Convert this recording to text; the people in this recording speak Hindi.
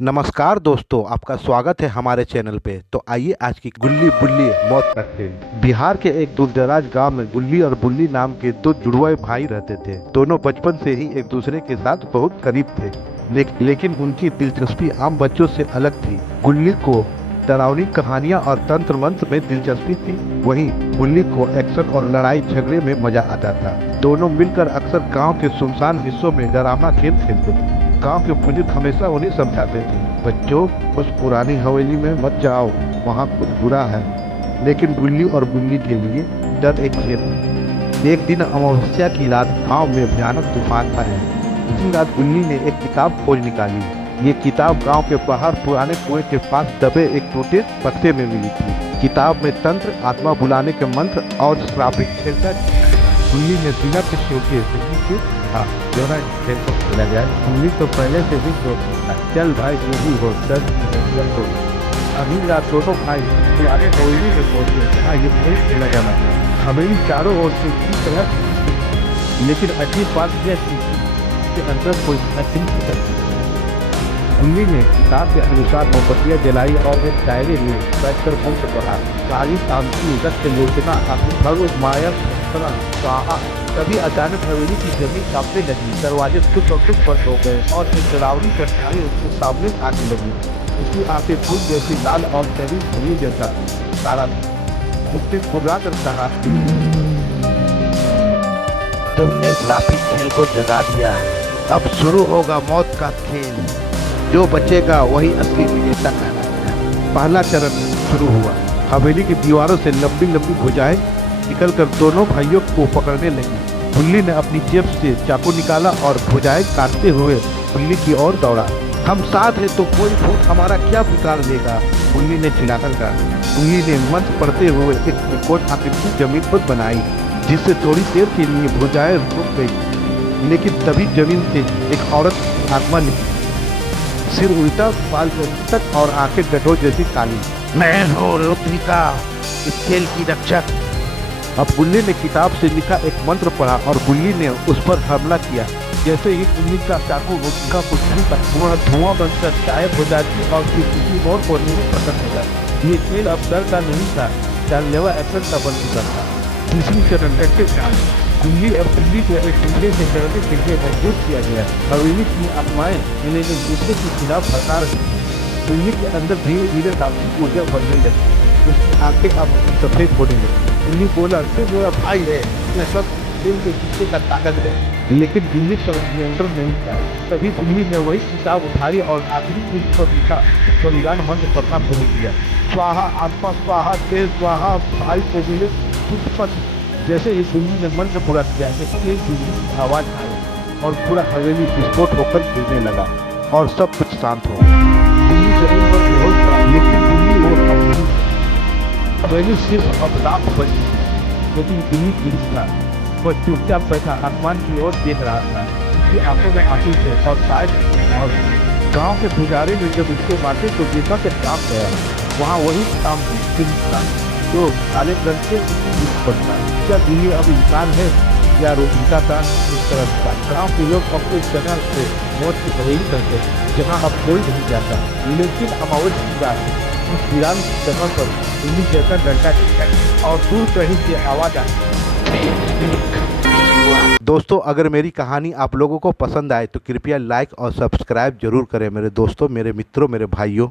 नमस्कार दोस्तों, आपका स्वागत है हमारे चैनल पे। तो आइए आज की गुल्ली बुल्ली मौत का खेल। बिहार के एक दूरदराज गांव में गुल्ली और बुल्ली नाम के दो जुड़वा भाई रहते थे। दोनों बचपन से ही एक दूसरे के साथ बहुत करीब थे, लेकिन उनकी दिलचस्पी आम बच्चों से अलग थी। गुल्ली को डरावनी कहानियां और तंत्र मंत्र में दिलचस्पी थी, वहीं बुल्ली को एक्शन और लड़ाई झगड़े में मजा आता था। दोनों मिलकर अक्सर गांव के सुनसान हिस्सों में डरावना खेल खेलते थे। गांव के बुजुर्ग हमेशा उन्हें समझाते थे, बच्चों उस पुरानी हवेली में मत जाओ, वहाँ कुछ बुरा है। लेकिन बुल्ली और बुल्ली के लिए डर एक खेल था। एक दिन अमावस्या की रात गांव में भयानक तूफान आया। उसी रात बुल्ली ने एक किताब खोज निकाली। ये किताब गांव के बाहर पुराने कुएं के पास दबे एक टूटे पत्ते में मिली थी। किताब में तंत्र, आत्मा बुलाने के मंत्र और श्रापित खेल था। बुल्ली ने बिना कुछ सोचे बुल्ली से कहा, जरा खेल को खेला जाए। बुल्ली तो पहले से भी सोचता, चल भाई जो भी हो चल हो। अभी रात दोनों भाई पुराने हवेली में पहुंचे जहाँ ये खेल खेला जाना था। हवेली चारों ओर से पूरी तरह, लेकिन अजीब बात यह थी कि अंदर कोई नहीं। बुल्ली ने किताब के अनुसार मोमबत्तियाँ जलाई और एक डायरी में बैठकर मंत्र पढ़ा। सारी शांति रक्त योजना भगवत माया कहा। तभी अचानक हवेली की जमीन कांपने लगी, दरवाजे खुद ब खुद बंद हो गए और एक डरावनी कठिनाई उसके सामने आने लगी। उसकी आंखें फूल जैसी लाल और शरीर भूमि जैसा सारा उसने घबरा कर कहा, तुमने श्रापित खेल को जगा दिया, अब शुरू होगा मौत का खेल। जो बचेगा वही असली विजेता कहलाएगा। पहला चरण शुरू हुआ। हवेली की दीवारों से लंबी लंबी भुजाएं निकलकर दोनों भाइयों को पकड़ने लगी। बुल्ली ने अपनी जेब से चाकू निकाला और भुजाएं काटते हुए बुल्ली की ओर दौड़ा। हम साथ हैं तो कोई भूत हमारा क्या बिगाड़ देगा, बुल्ली ने चिल्लाकर कहा। बुल्ली ने मंत्र पढ़ते हुए एक त्रिकोण आकृति जमीन पर बनाई, जिससे थोड़ी देर के लिए भुजाएं रुक गई। लेकिन तभी जमीन से एक औरत आत्मा निकली, सिर उल्टा, बाल तक और आंखें गठोर जैसी काली। मैं हूँ रुद्रिका, इस खेल की रक्षक। अब बुल्ली ने किताब से लिखा एक मंत्र पढ़ा और बुल्ली ने उस पर हमला किया। जैसे ही बुल्ली का चाकू रुद्रिका को छूता, वह धुआं बनकर गायब हो जाती और फिर किसी और कोने में प्रकट हो जाती। ये खेल अब डर का नहीं था, जानलेवा एक्शन का बन चुका था। तीसरी चरण बुल्ली और बुल्ली को एक दूसरे से डरने के लिए मजबूर किया गया। हवेली की आत्माएं इन्हें एक दूसरे के खिलाफ भड़का रही थी। बुल्ली के अंदर धीरे धीरे तात्विक ऊर्जा बढ़ने लगी, उसकी आंखें अब सफेद होने लगी। बुल्ली बोला, सिर्फ मेरा भाई है, मैं सब दिल के पीछे का ताकत है। लेकिन बुल्ली पर नियंत्रण नहीं था। तभी बुल्ली ने वही किताब उठाई और आखिरी पृष्ठ पर लिखा बलिदान मंत्र पढ़ना शुरू किया। स्वाहा आत्मा स्वाहा तेज स्वाहा, भाई को मिले पुष्पत। जैसे ही बुल्ली ने मंत्र पूरा किया, एक बिजली की आवाज आई और पूरा हवेली विस्फोट होकर गिरने लगा और सब कुछ शांत हो गया। बुल्ली जमीन पर बेहोश था, लेकिन बुल्ली वो हवेली सिर्फ अब राख बची, लेकिन बुल्ली पीड़ित था। वह चुपचाप बैठा आसमान की ओर देख रहा था। उसकी आंखों में आंसू थे और शायद और गांव के पुजारी ने जब उसको माथे को देखा के कांप गया। वहाँ वही काम था जो काले रंग से बनता। क्या बुल्ली अब इंसान है या रुद्रिका था? इस तरह का गाँव के लोग अपने जगह से मौत की हवेली करते, जहाँ अब कोई नहीं जाता। लेकिन अमावस्या की रात उस वीरान जगह पर बुल्ली जैसा डंडा और दूर कहीं से आवाज आई। दोस्तों, अगर मेरी कहानी आप लोगों को पसंद आए तो कृपया लाइक और सब्सक्राइब जरूर करें मेरे दोस्तों, मेरे मित्रों, मेरे भाइयों।